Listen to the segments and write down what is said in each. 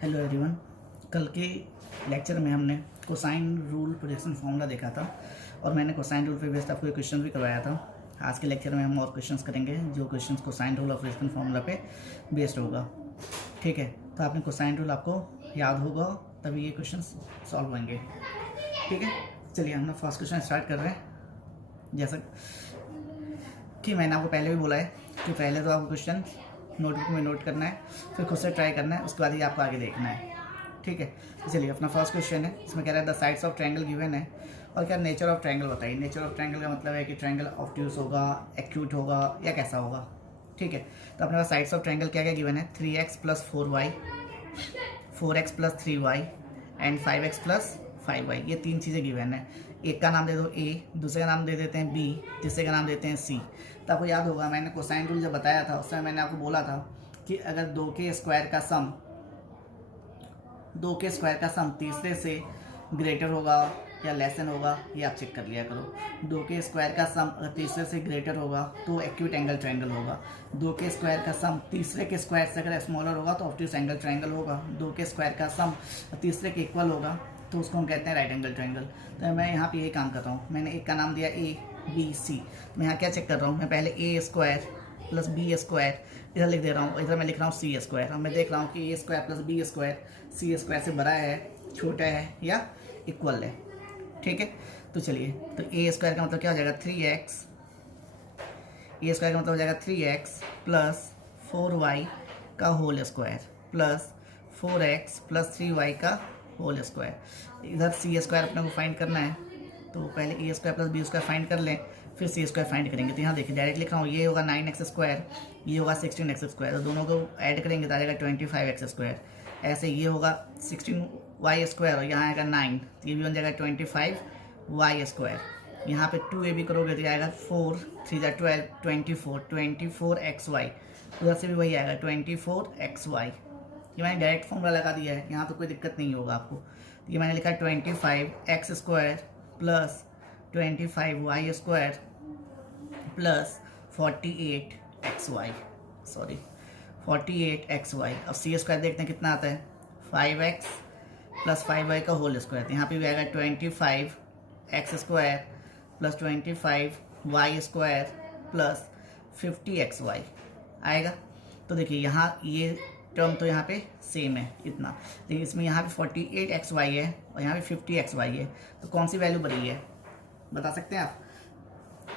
Hello everyone. कल के lecture में हमने कोसाइन रूल प्रोजेक्शन फॉर्मूला देखा था और मैंने कोसाइन रूल पे बेस्ड आपको एक क्वेश्चन भी करवाया था। आज के लेक्चर में हम और क्वेश्चंस करेंगे जो क्वेश्चंस कोसाइन रूल और प्रोजेक्शन फॉर्मूला पे बेस्ड होगा। ठीक है, तो आपने कोसाइन रूल आपको याद होगा तभी ये क्वेश्चन सॉल्व होंगे। ठीक है, चलिए हम लोग फर्स्ट क्वेश्चन स्टार्ट कर रहे हैं। जैसा कि मैंने आपको पहले भी बोला है कि पहले तो आपको क्वेश्चन नोटबुक में नोट करना है, फिर खुद से ट्राई करना है, उसके बाद ही आपको आगे देखना है। ठीक है, तो चलिए अपना फर्स्ट क्वेश्चन है। इसमें कह रहा है the sides of triangle given है और क्या नेचर ऑफ ट्रायंगल बताइए। नेचर ऑफ ट्रायंगल का मतलब है कि ट्रायंगल ऑब्ट्यूस होगा, एक्यूट होगा या कैसा होगा। ठीक है, तो अपने पास साइड्स ऑफ ट्रायंगल क्या क्या गिवन है, 3x + 4y, 4x + 3y and 5x + 5y। ये तीन चीज़ें गिवन है। एक का नाम दे दो A, दूसरे का नाम दे देते हैं B, तीसरे का नाम देते हैं C। तो आपको याद होगा मैंने कोसाइन रूल जब बताया था उस समय मैंने आपको बोला था कि अगर 2 के स्क्वायर का सम तीसरे से ग्रेटर होगा या लेसन होगा, ये आप चेक कर लिया करो। 2 के स्क्वायर का सम अगर तीसरे से ग्रेटर होगा तो एक्यूट एंगल ट्रायंगल होगा। 2 के स्क्वायर का सम तीसरे के स्क्वायर से अगर स्मॉलर होगा तो ऑब्ट्यूस एंगल ट्रायंगल होगा। 2 के स्क्वायर का सम तीसरे के इक्वल होगा तो उसको हम कहते हैं राइट एंगल ट्रायंगल। तो मैं यहाँ पे यही काम कर रहा हूँ। मैंने एक का नाम दिया ABC। मैं यहाँ क्या चेक कर रहा हूँ, मैं पहले A² + B² इधर लिख दे रहा हूँ, इधर मैं लिख रहा हूँ C²। और मैं देख रहा हूँ कि A² + B² C² से बड़ा है, छोटा है या इक्वल है। ठीक है, तो चलिए, तो A² का मतलब क्या हो जाएगा 3x, A² का मतलब हो जाएगा 3x + 4y का whole square plus 4x + 3y का होल स्क्वायर। इधर C² अपने को फाइंड करना है तो पहले A² + B² फाइंड कर लें, फिर C² फाइंड करेंगे। तो यहाँ देखिए डायरेक्ट लिख रहा हूँ, ये होगा 9x², ये होगा 16x²। तो दोनों को ऐड करेंगे तो आ जाएगा 25x²। ऐसे ये होगा 16y² और यहाँ आएगा 9, तो ये भी बन जाएगा 25y²। यहाँ पे 2ab करोगे तो आएगा 4 3 × 12 24xy। उधर से भी वही आएगा 24xy। ये मैंने डायरेक्ट फॉर्मूला लगा दिया है, यहाँ तो कोई दिक्कत नहीं होगा आपको। तो ये मैंने लिखा 25x² + 25y² + 48xy। अब C² देखते हैं कितना आता है, 5x + 5y का होल स्क्वायर। तो यहाँ पे भी आएगा 25x² + 25y² + 50xy आएगा। तो देखिए यहाँ ये टर्म तो यहाँ पे सेम है इतना, लेकिन इसमें यहाँ पे 48xy है और यहाँ पे 50xy है। तो कौन सी वैल्यू बड़ी है बता सकते हैं आप?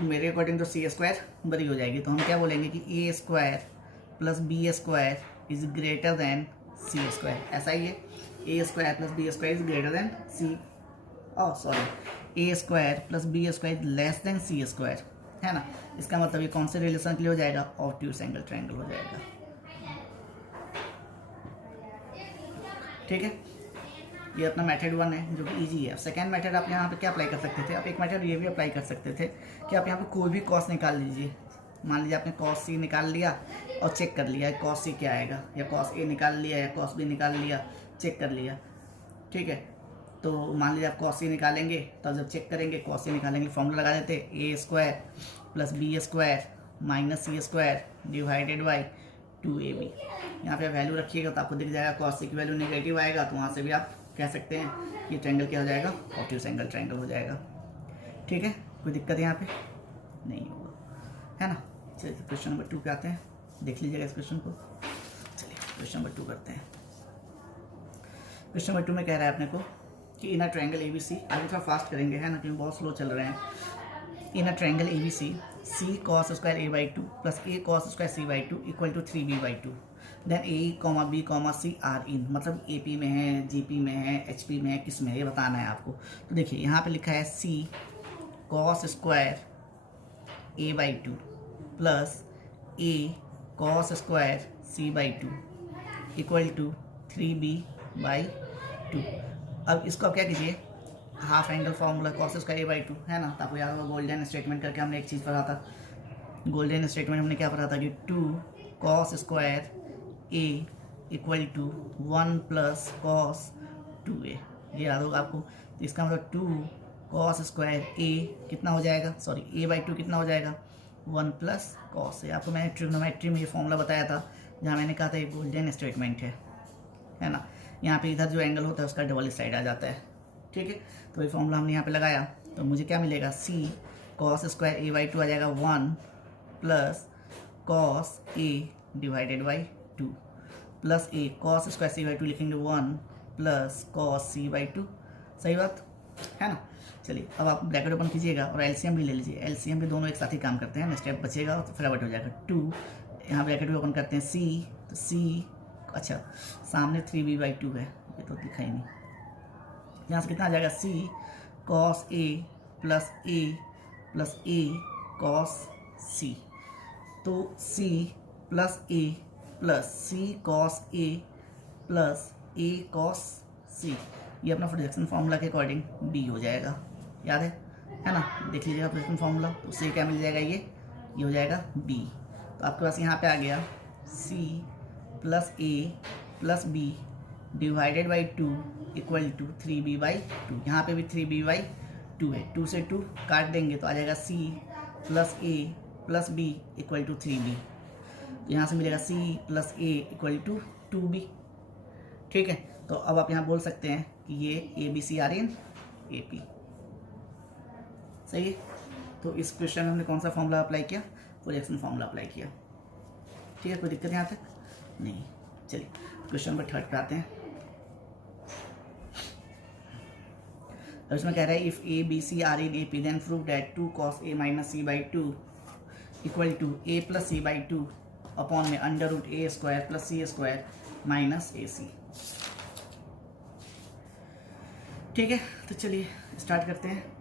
मेरे अकॉर्डिंग तो C² बड़ी हो जाएगी। तो हम क्या बोलेंगे कि A² + B² is greater than C²। ऐसा ही है, A² + B² is greater than A² + B² is less than C², है ना। इसका मतलब ये कौन से रिलेशन के लिए हो जाएगा, ऑब्ट्यूस एंगल ट्रायंगल हो जाएगा। ठीक है, ये अपना मेथड 1 है जो कि इजी है। सेकंड मेथड आप यहाँ पे क्या अप्लाई कर सकते थे, आप एक मेथड ये भी अप्लाई कर सकते थे कि आप यहाँ पे कोई भी कॉस निकाल लीजिए। मान लीजिए आपने cos C निकाल लिया और चेक कर लिया cos C क्या आएगा, या cos A निकाल लिया या cos B निकाल लिया, चेक कर लिया। ठीक है, तो मान लीजिए आप cos C निकालेंगे तो जब चेक करेंगे cos C निकालेंगे, फॉर्मूला लगा देते A² + B² - C² divided by 2ab। यहाँ पे वैल्यू रखिएगा तो आपको दिख जाएगा cos C की वैल्यू नेगेटिव आएगा, तो वहाँ से भी आप कह सकते हैं कि ट्रायंगल क्या हो जाएगा, ऑब्ट्यूस एंगल ट्रायंगल हो जाएगा। ठीक है, कोई दिक्कत यहाँ पे नहीं होगा, है ना। चलिए क्वेश्चन नंबर 2 पे आते हैं, देख लीजिएगा इस क्वेश्चन को। चलिए क्वेश्चन नंबर 2 करते हैं। क्वेश्चन नंबर 2 में कह रहा है अपने को कि इन अ ट्रायंगल ABC, आगे थोड़ा फास्ट करेंगे है ना क्योंकि बहुत स्लो चल रहे हैं। In a triangle ABC C cos² A/2 + A cos² C/2 = 3b/2 then A, B, C are in, मतलब AP में है, GP में है, HP में है, किस में है ये बताना है आपको। तो देखिए यहाँ पे लिखा है C cos² A/2 + A cos² C/2 = 3b/2। अब इसको आप क्या कीजिए, half angle formula cos² A/2 है ना। तो आपको याद होगा गोल्डन स्टेटमेंट करके हमने एक चीज़ पढ़ा था। गोल्डन स्टेटमेंट हमने क्या पढ़ा था कि 2 cos² A = 1 + cos 2a, ये याद होगा आपको। तो इसका मतलब 2 cos² A कितना हो जाएगा, A/2 कितना हो जाएगा, 1 + cos। आपको मैंने ट्रिग्नोमेट्री में ये फॉर्मूला बताया था जहाँ मैंने कहा था ये गोल्डन स्टेटमेंट है है ना। यहाँ पे इधर जो एंगल होता है उसका डबल साइड आ जाता है, ठीक है। तो ये फॉर्मूला हमने यहाँ पे लगाया, तो मुझे क्या मिलेगा, C cos square A by two आ जाएगा 1 plus cos A divided by 2 plus A cos square C by 2 लिखेंगे 1 प्लस कॉस सी बाई 2। सही बात है ना। चलिए अब आप ब्रैकेट ओपन कीजिएगा और एलसीएम भी ले लीजिए। एलसीएम भी दोनों एक साथ ही काम करते हैं, स्टेप बचेगा तो फटाफट हो जाएगा 2। यहाँ ब्रैकेट भी ओपन करते हैं सी, तो सी अच्छा सामने 3b/2 है, ये तो दिखा ही नहीं। यहाँ से कितना आ जाएगा, सी cos A plus A cos सी। तो सी plus A plus C cos A plus A cos सी, ये अपना प्रोजेक्शन फार्मूला के अकॉर्डिंग बी हो जाएगा, याद है ना। देख लीजिएगा प्रोजेक्शन फार्मूला, तो उससे क्या मिल जाएगा, ये हो जाएगा बी। तो आपके पास यहाँ पे आ गया C plus A plus B divided by 2 equal to 3b/2। यहाँ पे भी 3b/2 है, 2 से 2 काट देंगे तो आ जाएगा C plus A plus B equal to 3b। तो यहाँ से मिलेगा C plus A equal to 2b, ठीक है। तो अब आप यहाँ बोल सकते हैं कि ये A B C are in A P, सही है। तो इस क्वेश्चन में हमने कौन सा फॉर्मूला अप्लाई किया, प्रोजेक्शन फॉर्मूला अप्लाई किया, ठीक है। कोई दिक्कत यहाँ तक नहीं। चलिए क्वेश्चन नंबर 3 पे आते हैं। अब इसमें कह रहा है if A B C are in A P then prove that 2 cos a minus C by 2 equal to A plus C by 2 upon में under root A square plus C square minus A C, ठीक है। तो चलिए start करते हैं।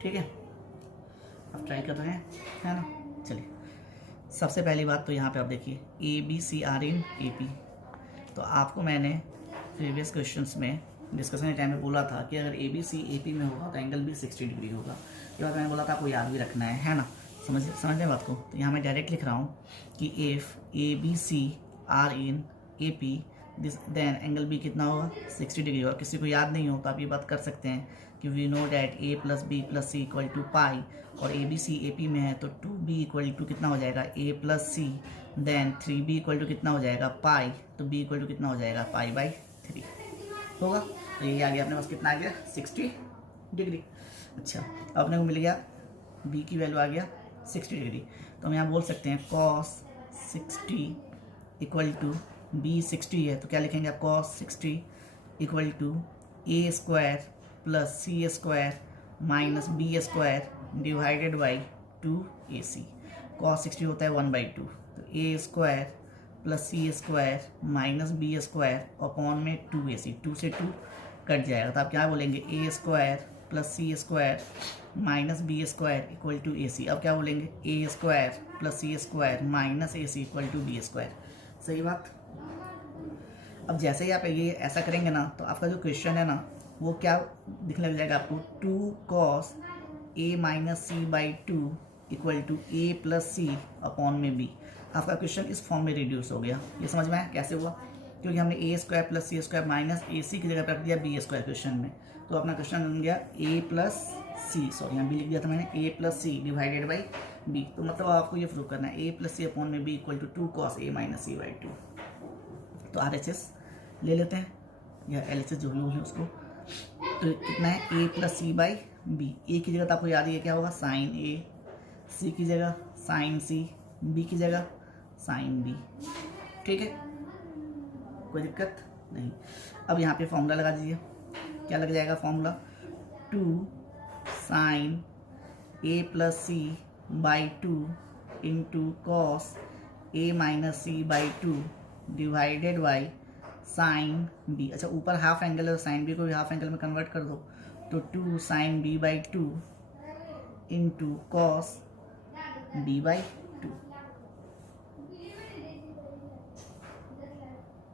ठीक है, अब ट्राई कर रहे हैं, है ना। चलिए सबसे पहली बात तो यहाँ पे आप देखिए A B C are in A P. तो आपको मैंने प्रीवियस क्वेश्चंस में डिस्कशन के टाइम में बोला था कि अगर ए बी सी ए पी में होगा तो एंगल भी 60 डिग्री होगा। ये बात मैंने बोला था, आपको याद भी रखना है ना। समझ बात को। तो यहाँ मैं डायरेक्ट लिख रहा हूँ कि if A B C are in A P this then angle B कितना होगा, 60 डिग्री। और किसी को याद नहीं हो तो आप ये बात कर सकते हैं कि we know that A plus B plus C equal to pi, और A B C A P में है तो 2b इक्वल टू कितना हो जाएगा, A plus C, then 3b equal to कितना हो जाएगा, पाई, तो b इक्वल टू कितना हो जाएगा, पाई/3 होगा। तो ये आ गया अपने पास, कितना आ गया, 60 डिग्री। अच्छा अपने को मिल गया b की वैल्यू आ गया 60 डिग्री। तो हम यहाँ बोल सकते हैं cos 60 इक्वल टू b 60 है तो क्या लिखेंगे आप, cos 60 equal to a square plus C square minus B square divided by 2ac। cos 60 होता है 1/2, तो a square plus C square minus B square upon में 2ac, 2 से 2 कट जाएगा। तो आप क्या बोलेंगे, a square plus C square minus B square equal to ac। अब क्या बोलेंगे, a square plus C square minus ac equal to B square. सही बात। अब जैसे ही आप ये ऐसा करेंगे ना तो आपका जो क्वेश्चन है ना वो क्या दिखने लग जाएगा आपको, 2 cos a minus C by 2 equal to A plus C upon में b। आपका क्वेश्चन इस फॉर्म में रिड्यूस हो गया। ये समझ में आया कैसे हुआ, क्योंकि हमने ए square plus C square minus A सी की जगह पर रख दिया बी स्क्वायर क्वेश्चन में। तो अपना क्वेश्चन बन गया ए प्लस सी, सॉरी यहाँ बी लिख दिया था मैंने, A plus C divided by B. तो मतलब आपको ये प्रूव करना है ए प्लस सी अपॉन में B equal to 2 cos a minus C by 2। तो RHS ले लेते हैं या LHS जो भी है उसको। तो कितना है, a plus C by B. A की जगह तो आपको याद ही है क्या होगा, साइन ए, सी की जगह साइन सी, बी की जगह साइन बी, ठीक है, कोई दिक्कत नहीं। अब यहाँ पे फॉर्मूला लगा दीजिए, क्या लग जाएगा formula, 2 sine A plus C by 2 into cos A minus C by 2 divided by sine B. अच्छा ऊपर हाफ एंगल है तो साइन बी को भी हाफ एंगल में कन्वर्ट कर दो, तो 2 sine B by 2 into cos B by 2,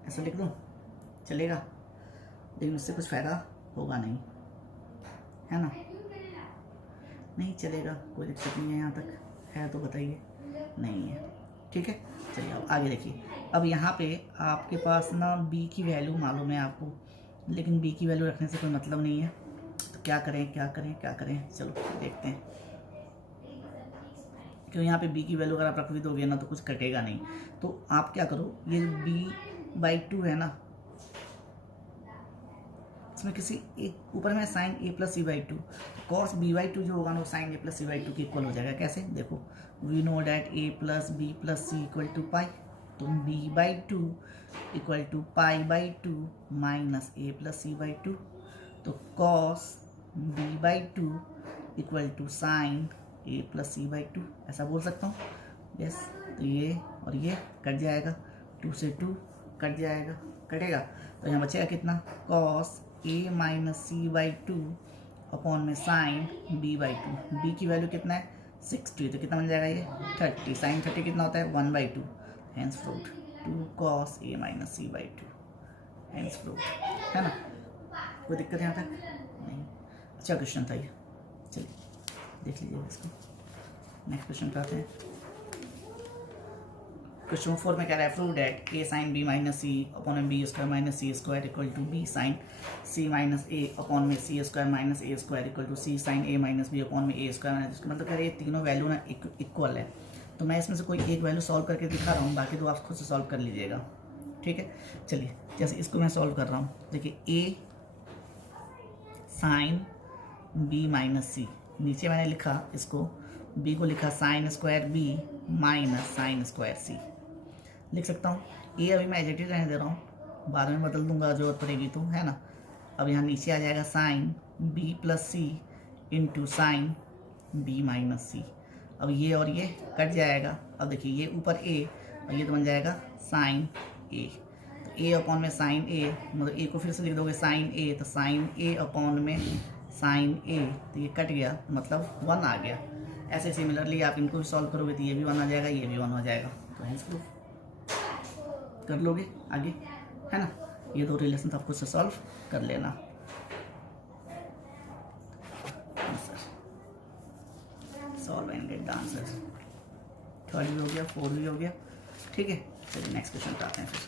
ऐसा लिख दूँ चलेगा, लेकिन उससे कुछ फ़ायदा होगा नहीं। है ना? नहीं चलेगा, कोई दिक्कत नहीं है, यहाँ तक है तो बताइए। नहीं है, ठीक है। चलिए अब आगे देखिए। अब यहाँ पे आपके पास ना b की वैल्यू मालूम है आपको, लेकिन b की वैल्यू रखने से कोई मतलब नहीं है, तो क्या करें क्या करें क्या करें, चलो देखते हैं। क्यों यहाँ पे b की वैल्यू अगर आप रख भी दोगे ना तो कुछ कटेगा नहीं, तो आप क्या करो, ये b/2 है ना, इसमें किसी एक ऊपर में साइन a+c/2, कॉस b/2 जो होगा ना वो साइन a+c/2 के इक्वल हो जाएगा। कैसे देखो, we know that a+b+c equal to पाई, तो b/2 equal to पाई/2 minus a+c/2, तो cos b/2 equal to sign a+c/2, ऐसा बोल सकता हूँ। यस, तो ये और ये कट जाएगा, 2 से 2 कट जाएगा, कटेगा, तो यहाँ बचेगा कितना, कॉस a-c/2 अपॉन में साइन b/2। b की वैल्यू कितना है 60, तो कितना बन जाएगा ये 30, साइन 30 कितना होता है 1/2, hence fruit 2 cos a-c/2, hence fruit, है ना? कोई दिक्कत यहाँ तक नहीं? अच्छा क्वेश्चन था ये, चलिए देख लीजिए इसको। नेक्स्ट क्वेश्चन पे आते हैं। क्वेश्चन 4 में कह रहा है prove that a sin b minus C upon में b square minus C square equal to b sin c minus a अपॉन में c square minus a square equal to c sin a minus b अपॉन में a square minus, मतलब कह रहे हैं तीनों वैल्यू ना इक्वल है। तो मैं इसमें से कोई एक वैल्यू सॉल्व करके दिखा रहा हूँ, बाकी तो आप खुद से सॉल्व कर लीजिएगा, ठीक है। चलिए जैसे इसको मैं सॉल्व कर रहा हूँ, देखिए a sin b minus C, नीचे मैंने लिखा इसको b को लिखा sine square b minus sine square C, लिख सकता हूँ। ए अभी मैं एडिटेड रहने दे रहा हूँ, बाद में बदल दूंगा जरूरत पड़ेगी तो, है ना। अब यहाँ नीचे आ जाएगा sine b+c into sine b minus C. अब ये और ये कट जाएगा, अब देखिए ये ऊपर a और ये तो बन जाएगा साइन a, तो a अपॉन में साइन a, मतलब a को फिर से लिख दोगे साइन a, तो साइन a अपॉन में साइन a, तो ये कट गया, मतलब 1 आ गया। ऐसे सिमिलरली आप इनको भी सॉल्व करोगे तो ये भी 1 आ जाएगा, ये भी 1 हो जाएगा, तो हेंस प्रूफ कर लोगे आगे, है ना। ये दो रिलेशन आप खुद से सॉल्व कर लेना। Solve and get the answer. 3rd भी हो गया, 4th भी हो गया, ठीक है। चलिए नेक्स्ट क्वेश्चन पे आते हैं फिर।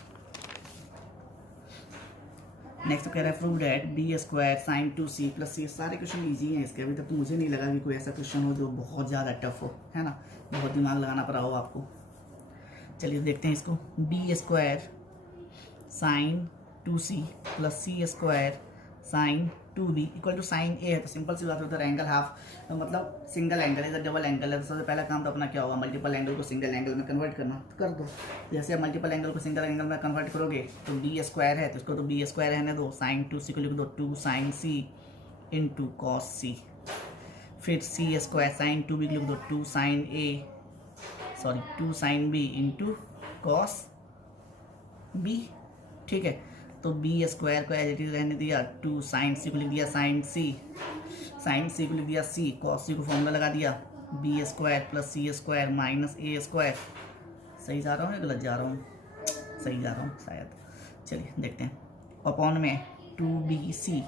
नेक्स्ट कह रहा है prove that b square sine 2c plus C. सारे क्वेश्चन ईजी हैं इसके, अभी तक तो मुझे नहीं लगा कि कोई ऐसा क्वेश्चन हो जो बहुत ज़्यादा टफ हो, है ना, बहुत दिमाग लगाना पड़ा हो आपको। चलिए देखते हैं इसको, b square sine 2c plus C square sine 2b equal to sine a है, तो सिंपल सी बात होता है, एंगल हाफ, मतलब सिंगल एंगल है, डबल एंगल है, तो सबसे पहला काम तो अपना क्या होगा, मल्टीपल एंगल को सिंगल एंगल में कन्वर्ट करना, तो कर दो। जैसे आप मल्टीपल एंगल को सिंगल एंगल में कन्वर्ट करोगे तो b स्क्वायर है, तो इसको तो b स्क्वायर रहने दो, साइन 2c को लिख दो 2 sine c into cos c, फिर c स्क्वायर साइन 2b लिख दो 2 sine b into cos b, ठीक है। तो b स्क्वायर को एज इट इज रहने दिया, 2 साइन c को लिख दिया साइन c को लिख दिया c, कॉस c को फॉर्मूला लगा दिया, b square plus c square minus a square. सही जा रहा हूँ या गलत जा रहा हूँ? सही जा रहा हूँ शायद, चलिए देखते हैं। अपॉन में 2bc,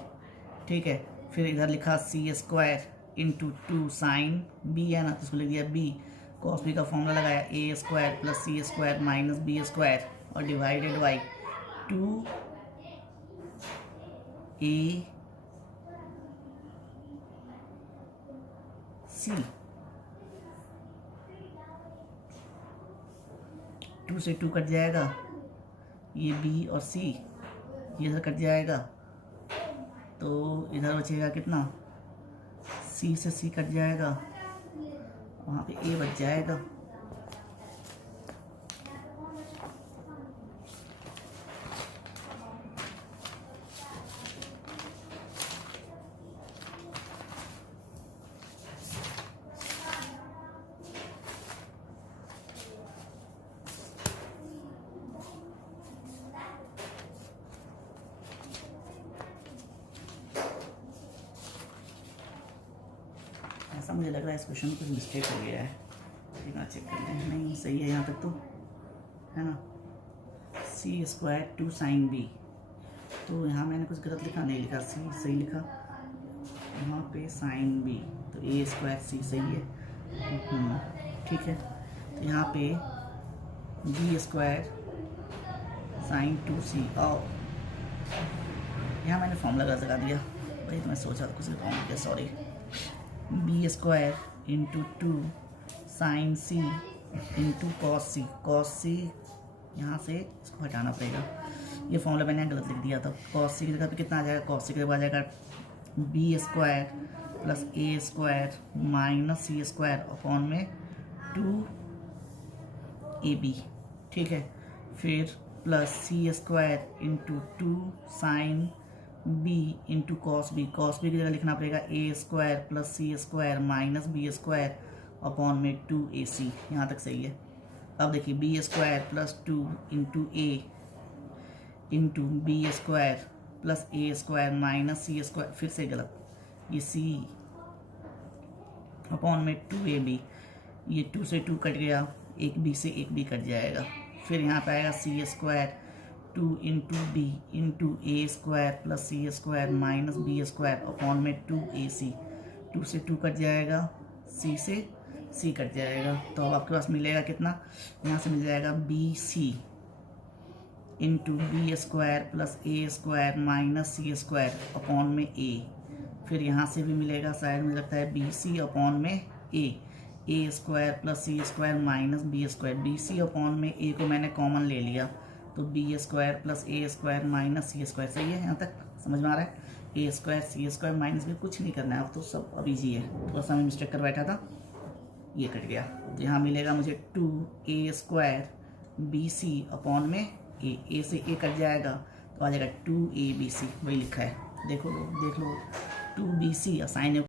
ठीक है, फिर इधर लिखा c square into 2 sine b है ना, तो इसको लिख दिया b, कॉस b का फॉर्मूला लगाया a square plus c square minus b square और डिवाइडेड बाई 2 a c, 2 से 2 कट जाएगा, ये b और c ये इधर कट जाएगा, तो इधर बचेगा कितना, c से c कट जाएगा, वहाँ पे a बच जाएगा। ऐसा मुझे लग रहा है इस क्वेश्चन में कुछ मिस्टेक हो गया है, एक बार चेक करते हैं। नहीं सही है यहाँ तक तो, है ना। c स्क्वायर 2 साइन b, तो यहाँ मैंने कुछ गलत लिखा, नहीं लिखा, c सही लिखा, यहाँ पे साइन बी, तो ए स्क्वायर सी सही है। ठीक है, तो यहाँ पे बी स्क्वायर साइन 2c, और यहाँ मैंने फॉर्मूला गलत लगा दिया भाई, तो मैं सोचा कुछ रॉन्ग किया, sorry. B square into 2 sine C into cos C, यहाँ से इसको हटाना पड़ेगा, ये फॉर्मूला मैंने गलत लिख दिया था। कॉस सी की जगह पे कितना आ जाएगा, कॉस सी की जगह आ जाएगा B square plus A square minus C square upon में 2ab। ठीक है, फिर plus C square into 2 sine B into cos B की जगह लिखना पड़ेगा A square plus C square minus B square upon में 2ac। यहाँ तक सही है। अब देखिए B square plus 2 into A into B square plus A square minus C square, फिर से गलत, ये सी अपॉन में 2ab, ये 2 से 2 कट गया, एक बी से एक बी कट जाएगा। फिर यहाँ पे आएगा C square 2 into B into A square plus C square minus B square upon में 2ac, 2 से 2 कट जाएगा, सी से सी कट जाएगा। तो अब आपके पास मिलेगा कितना, यहाँ से मिल जाएगा B C into B square plus A square minus C square upon में ए। फिर यहाँ से भी मिलेगा, शायद मुझे लगता है बी सी अपॉन में A square plus C square minus B square, B C upon में ए को मैंने कॉमन ले लिया, तो B square plus A square minus C square. सही है, यहाँ तक समझ में आ रहा है। A square C square minus भी कुछ नहीं करना है, अब तो सब अब ईजी है, थोड़ा सा मैं मिस्टेक कर बैठा था, ये कट गया। तो यहाँ मिलेगा मुझे 2a square B C upon में ए से ए कट जाएगा, तो आ जाएगा 2abc, वही लिखा है, देख लो 2bc, साइन